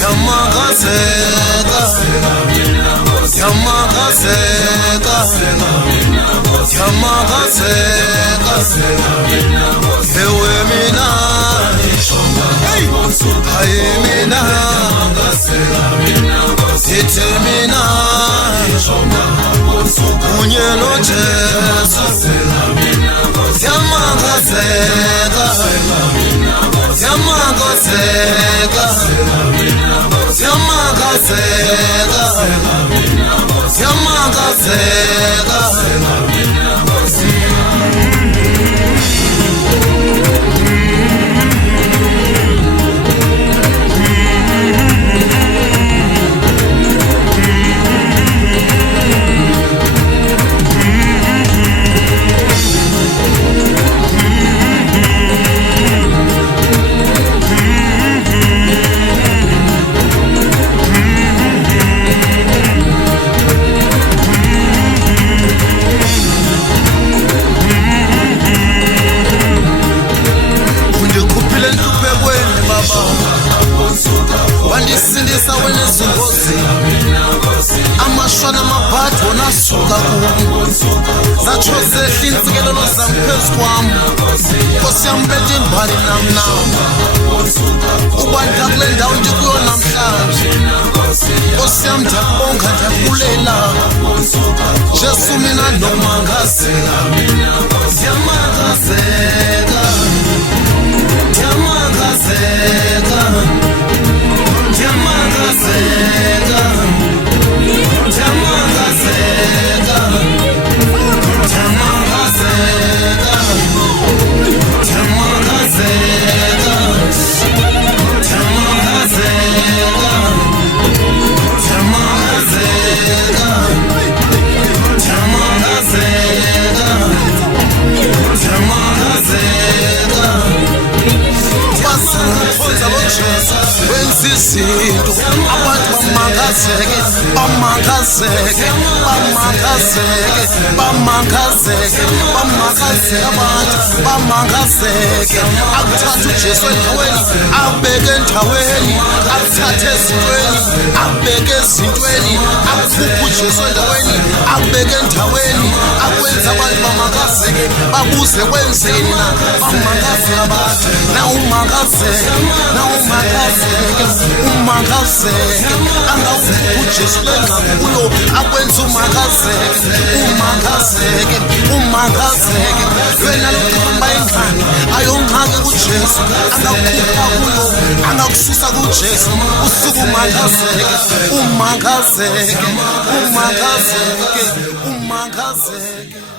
yamangazeka yamangazeka yamangazeka yamangazeka ewe mina hayi mina ithi mina kunye noJesu yamangazeka yamangazeka yamangazeka yamangazeka wandisindisa wenezingozi amashwana amabhadi wona asuka kubi zatsho zehla iintsikelelo zam phezu kwam Nkosi yam betha imbali namnam uba ndakule ndawo ndikuyo namhlanje Nkosi yam ndiyakubonga ndiyakubulela Jesu mina nomangazeka ndiyamangazeka ndiyamangazeka Yamangazeka, yamangazeka, yamangazeka, yamangazeka, yamangazeka, yamangazeka, yamangazeka, yamangazeka. Basangikhonza loJesu wenza izinto abantu bamangazeke bamangazeke bamangazeke bamangazeke bamangazeke abantu bamangazeke akuthatha uJesu endaweni abeke endaweni akuthatha ezintweni abeke ezintweni akukhupha uJesu endaweni abeke endaweni akwenza abantu bamangazeke babuze kwenzeni na bamangazeke abantu na umangazeke na umangazeke umangazeke angawukhupha uJesu lengakuyo akwenza umangazeke umangazeke umangazeke wena lokuhamba endlini ayongxaki kuJesu angakukhupha kuyo angakususa kuJesu usuku umangazeke umangazeke umangazeke umangazeke